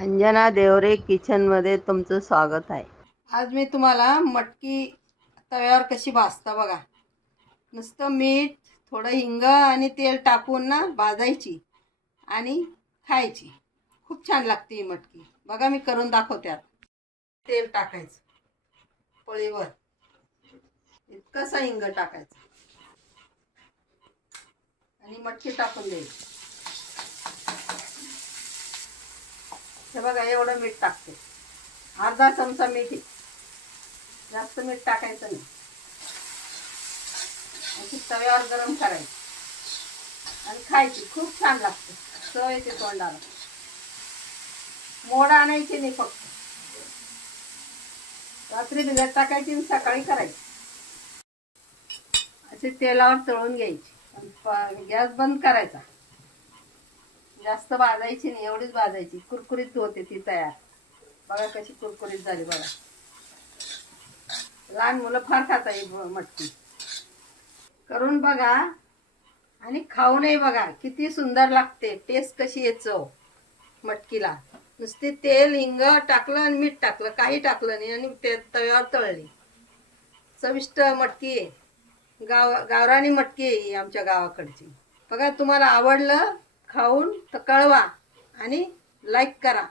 अंजना देवरे किचनमध्ये तुमचं स्वागत आहे. आज मी तुम्हाला मटकी तव्यावर कशी भाजता बघा. नुसतं मीठ थोडं हिंग आणि तेल टाकून ना भाजायची आणि खायची. खूप छान लागते ही मटकी. बघा मी करून दाखवते आता. तेल टाकायचं. पळीवर. इतकंसा हिंग टाकायचं. आणि मटकी टाकून द्यायची. हे बघा एवढं मीठ टाकते. अर्धा चमचा मीठ जास्त मीठ टाकायचं नाही. अशी तव्यावर गरम करायची. आणि खायची खूप छान लागते. चव येते तोंडाला. मोड आणायची नाही फक्त. रात्री भिजत टाकायची आणि सकाळी करायची. असे तेलावर तळून घ्यायची. आणि गॅस बंद करायचा. जास्त भाजायची नाही एवढीच भाजायची. कुरकुरीत होते ती तयार. बघा कशी कुरकुरीत झाली बघा. लहान मुलं फार खाता मटकी. करून बघा आणि खाऊनही बघा. किती सुंदर लागते. टेस्ट कशी आहे चव मटकीला. नुसते तेल हिंग टाकलं आणि मीठ टाकलं. काही टाकलं नाही आणि ते तव्यावर तळली. चविष्ट मटकी आहे. गाव गावरानी मटकी आहे ही आमच्या गावाकडची. बघा तुम्हाला आवडलं खाऊन तर कळवा आणि लाईक करा.